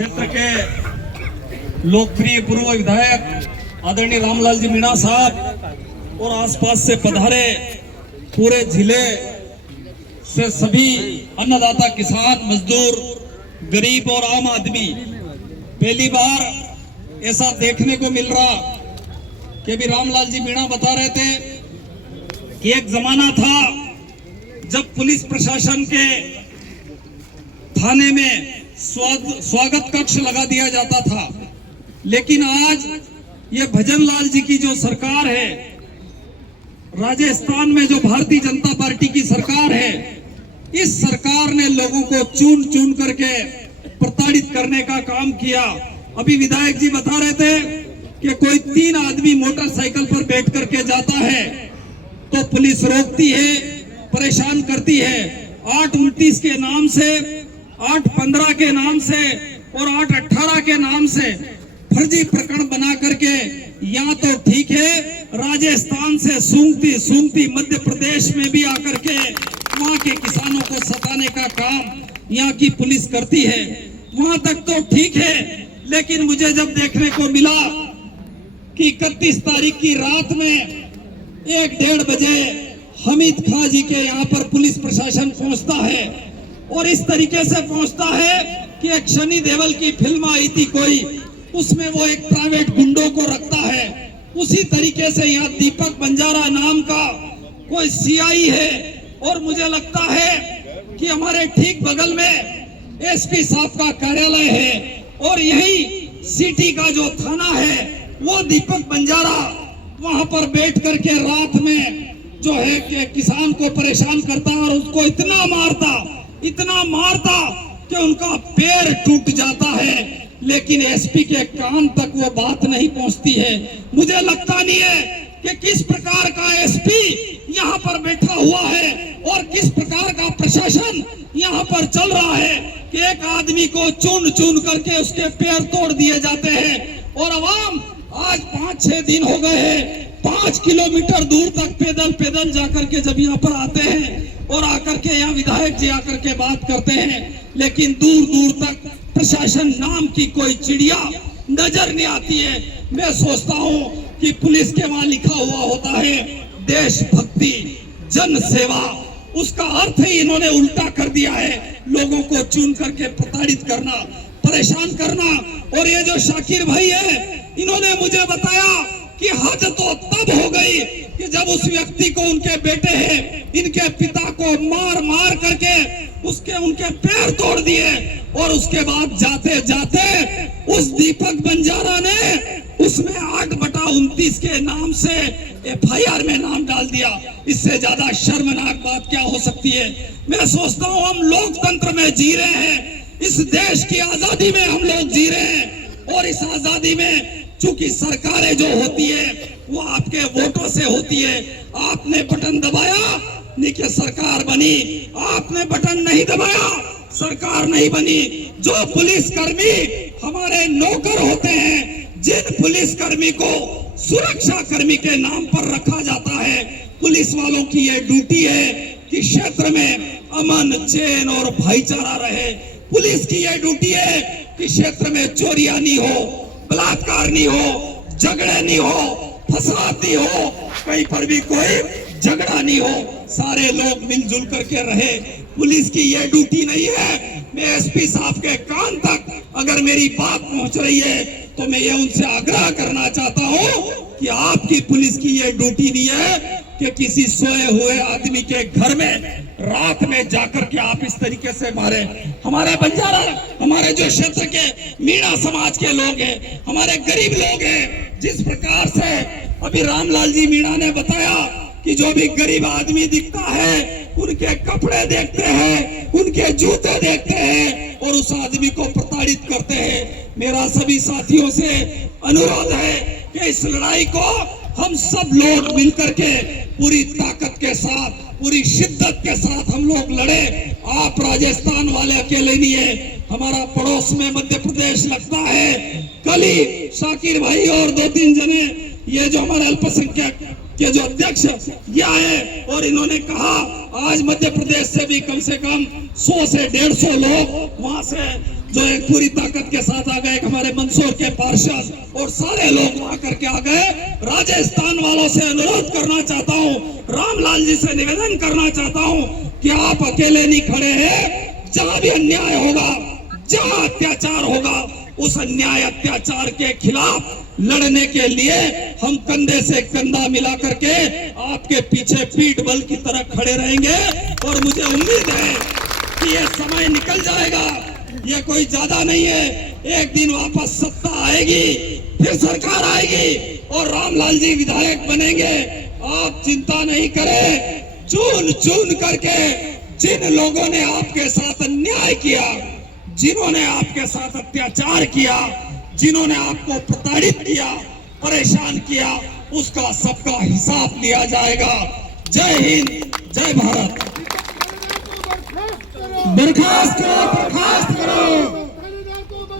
क्षेत्र के लोकप्रिय पूर्व विधायक आदरणीय रामलाल जी मीणा साहब और आसपास से पधारे पूरे जिले से सभी अन्नदाता, किसान, मजदूर, गरीब और आम आदमी, पहली बार ऐसा देखने को मिल रहा कि अभी रामलाल जी मीणा बता रहे थे कि एक जमाना था जब पुलिस प्रशासन के थाने में स्वागत कक्ष लगा दिया जाता था, लेकिन आज ये भजन लाल जी की जो सरकार है, राजस्थान में जो भारतीय जनता पार्टी की सरकार है, इस सरकार ने लोगों को चुन चुन करके प्रताड़ित करने का काम किया। अभी विधायक जी बता रहे थे कि कोई 3 आदमी मोटरसाइकिल पर बैठ करके जाता है तो पुलिस रोकती है, परेशान करती है। 829 के नाम से, 815 के नाम से और 818 के नाम से फर्जी प्रकरण बना करके यहाँ तो ठीक है, राजस्थान से सूंघती सूंघती मध्य प्रदेश में भी आकर के वहाँ के किसानों को सताने का काम यहाँ की पुलिस करती है। वहां तक तो ठीक है, लेकिन मुझे जब देखने को मिला कि 31 तारीख की रात में 1-1:30 बजे हमीद खां जी के यहाँ पर पुलिस प्रशासन पहुंचता है और इस तरीके से पहुंचता है कि एक शनि देओल की फिल्म आई थी कोई, उसमें वो एक प्राइवेट गुंडों को रखता है। उसी तरीके से यहाँ दीपक बंजारा नाम का कोई सीआई है और मुझे लगता है कि हमारे ठीक बगल में एसपी साहब का कार्यालय है और यही सिटी का जो थाना है वो दीपक बंजारा वहां पर बैठ करके रात में जो है कि किसान को परेशान करता और उसको इतना मारता कि उनका पैर टूट जाता है, लेकिन एसपी के कान तक वो बात नहीं पहुंचती है। मुझे लगता नहीं है कि किस प्रकार का एसपी यहाँ पर बैठा हुआ है और किस प्रकार का प्रशासन यहाँ पर चल रहा है कि एक आदमी को चुन चुन करके उसके पैर तोड़ दिए जाते हैं और अवाम आज 5-6 दिन हो गए हैं 5 किलोमीटर दूर तक पैदल जाकर के जब यहाँ पर आते हैं और आकर के यहाँ विधायक जी आकर के बात करते हैं, लेकिन दूर दूर तक प्रशासन नाम की कोई चिड़िया नजर नहीं आती है। मैं सोचता हूँ कि पुलिस के वहां लिखा हुआ होता है देशभक्ति, जन सेवा, उसका अर्थ ही इन्होंने उल्टा कर दिया है। लोगों को चुन करके प्रताड़ित करना, परेशान करना। और ये जो शाकिर भाई है, इन्होंने मुझे बताया कि हद तो तब हो गई कि जब उस व्यक्ति को, उनके बेटे हैं, इनके पिता को मार मार करके उनके पैर तोड़ दिए और उसके बाद जाते जाते उस दीपक बंजारा ने उसमें 8/29 के नाम से FIR में नाम डाल दिया। इससे ज्यादा शर्मनाक बात क्या हो सकती है। मैं सोचता हूँ हम लोकतंत्र में जी रहे हैं, इस देश की आजादी में हम लोग जी रहे हैं और इस आजादी में चूंकि सरकारें जो होती है वो आपके वोटों से होती है। आपने बटन दबाया नहीं कि सरकार बनी, आपने बटन नहीं दबाया सरकार नहीं बनी। जो पुलिसकर्मी हमारे नौकर होते हैं, जिन पुलिसकर्मी को सुरक्षा कर्मी के नाम पर रखा जाता है, पुलिस वालों की ये ड्यूटी है कि क्षेत्र में अमन, चैन और भाईचारा रहे। पुलिस की ये ड्यूटी है कि क्षेत्र में चोरियां नहीं हो, बलात्कार नहीं हो, झगड़े नहीं हो, फसाद नहीं हो, कहीं पर भी कोई झगड़ा नहीं हो, सारे लोग मिलजुल करके रहे। पुलिस की ये ड्यूटी नहीं है। मैं एसपी साहब के कान तक अगर मेरी बात पहुंच रही है तो मैं ये उनसे आग्रह करना चाहता हूं कि आपकी पुलिस की ये ड्यूटी नहीं है कि किसी सोए हुए आदमी के घर में रात में जाकर के आप इस तरीके से मारे। हमारे बंजारा, हमारे जो क्षेत्र के मीणा समाज के लोग हैं, हमारे गरीब लोग हैं, जिस प्रकार से अभी रामलाल जी मीणा ने बताया कि जो भी गरीब आदमी दिखता है उनके कपड़े देखते हैं, उनके जूते देखते हैं और उस आदमी को प्रताड़ित करते हैं। मेरा सभी साथियों से अनुरोध है कि इस लड़ाई को हम सब लोग मिलकर के पूरी ताकत के साथ, पूरी शिद्दत के साथ हम लोग लड़े। आप राजस्थान वाले अकेले नहीं है, हमारा पड़ोस में मध्य प्रदेश लगता है। कल ही शाकिर भाई और 2-3 जने, ये जो हमारे अल्पसंख्यक के जो अध्यक्ष ये आए और इन्होंने कहा आज मध्य प्रदेश से भी कम 100 से 150 लोग वहां से जो एक पूरी ताकत के साथ आ गए, हमारे मंदसौर के पार्षद और सारे लोग वहां करके आ गए। राजस्थान वालों से अनुरोध करना चाहता हूं, रामलाल जी से निवेदन करना चाहता हूं कि आप अकेले नहीं खड़े हैं। जहां भी अन्याय होगा, जहां अत्याचार होगा, उस अन्याय अत्याचार के खिलाफ लड़ने के लिए हम कंधे से कंधा मिला करके आपके पीछे पीठ बल की तरह खड़े रहेंगे। और मुझे उम्मीद है कि ये समय निकल जाएगा, ये कोई ज्यादा नहीं है। एक दिन वापस सत्ता आएगी, फिर सरकार आएगी और रामलाल जी विधायक बनेंगे। आप चिंता नहीं करें। चुन चुन करके जिन लोगों ने आपके साथ अन्याय किया, जिन्होंने आपके साथ अत्याचार किया, जिन्होंने आपको प्रताड़ित किया, परेशान किया, उसका सबका हिसाब लिया जाएगा। जय हिंद, जय भारत। बर्खास्त करो, बर्खास्त करो।